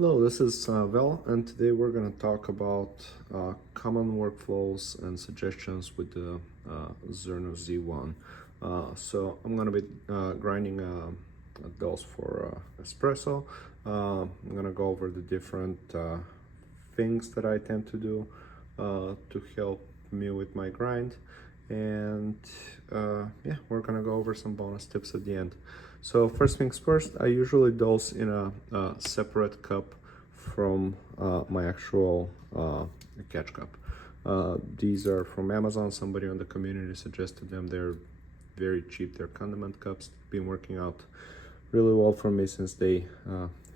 Hello, this is Vel, and today we're going to talk about common workflows and suggestions with the Zerno Z1. So I'm going to be grinding those for espresso. I'm going to go over the different things that I tend to do to help me with my grind, and yeah, we're gonna go over some bonus tips at the end. So first things first, I usually dose in a separate cup from my actual catch cup. These are from Amazon. Somebody on the community suggested them. They're very cheap. They're condiment cups. Been working out really well for me since they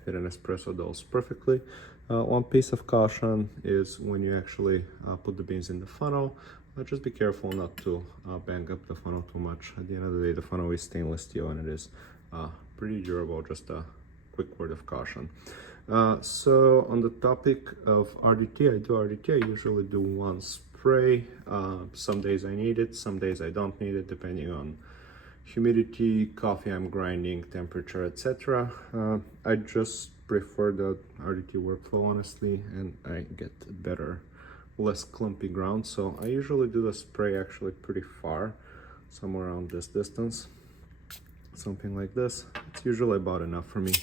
fit an espresso dose perfectly. One piece of caution is when you actually put the beans in the funnel, just be careful not to bang up the funnel too much. At the end of the day, the funnel is stainless steel and it is pretty durable. Just a quick word of caution. So on the topic of RDT, I do RDT. I usually do one spray. Some days I need it, some days I don't need it, depending on humidity, coffee I'm grinding, temperature, etc. I just prefer the RDT workflow, honestly, and I get better, less clumpy ground. So I usually do the spray actually pretty far, somewhere around this distance, something like this. It's usually about enough for me.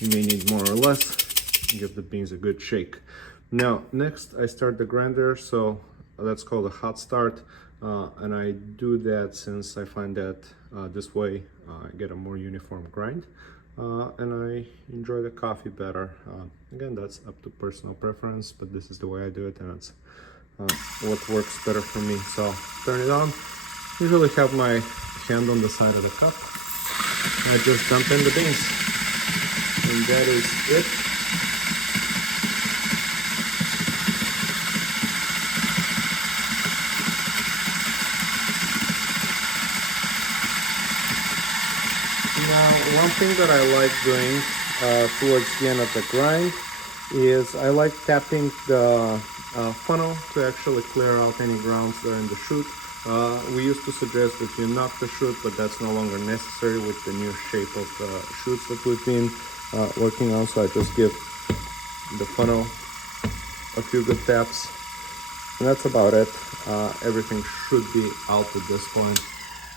You may need more or less. Give the beans a good shake. Now next I start the grinder, so that's called a hot start, and I do that since I find that this way I get a more uniform grind, and I enjoy the coffee better. Again, that's up to personal preference, but this is the way I do it, and it's what works better for me. So turn it on. Usually have my hand on the side of the cup, and I just dump in the beans, and that is it. Now, one thing that I like doing towards the end of the grind is I like tapping the funnel to actually clear out any grounds that are in the chute. We used to suggest that you knock the chute, but that's no longer necessary with the new shape of the chutes that we've been working on. So I just give the funnel a few good taps, and that's about it. Everything should be out at this point.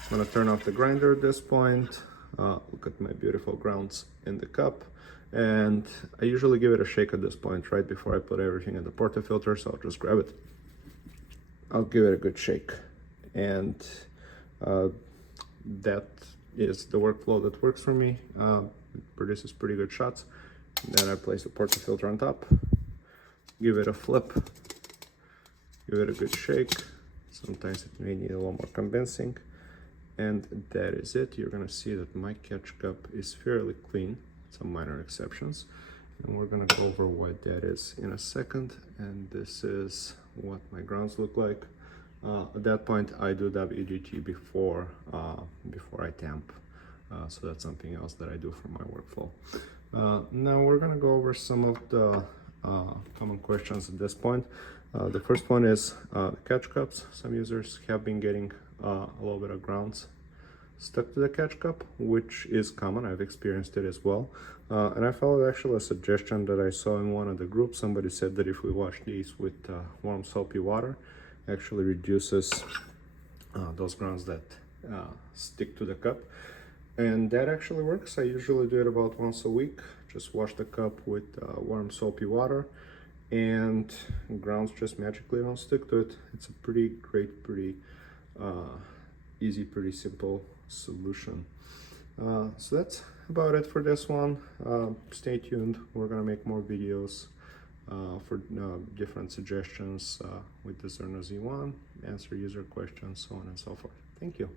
I'm gonna turn off the grinder at this point. Look at my beautiful grounds in the cup, and I usually give it a shake at this point right before I put everything in the portafilter. So I'll just grab it, I'll give it a good shake, and that is the workflow that works for me. It produces pretty good shots. Then I place the portafilter on top, give it a flip, give it a good shake. Sometimes it may need a little more convincing. And that is it. You're gonna see that my catch cup is fairly clean, some minor exceptions. And we're gonna go over what that is in a second. And this is what my grounds look like. At that point, I do WGT before I tamp. So that's something else that I do for my workflow. Now we're gonna go over some of the common questions at this point. The first one is catch cups. Some users have been getting a little bit of grounds stuck to the catch cup, which is common. I've experienced it as well. And I followed actually a suggestion that I saw in one of the groups. Somebody said that if we wash these with warm soapy water, it actually reduces those grounds that stick to the cup. And that actually works. I usually do it about once a week. Just wash the cup with warm soapy water, and grounds just magically don't stick to it. It's a pretty great, pretty easy, pretty simple solution. So that's about it for this one. Stay tuned. We're gonna make more videos for different suggestions with the Zerno Z1, answer user questions, so on and so forth. Thank you.